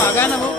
மகானமும்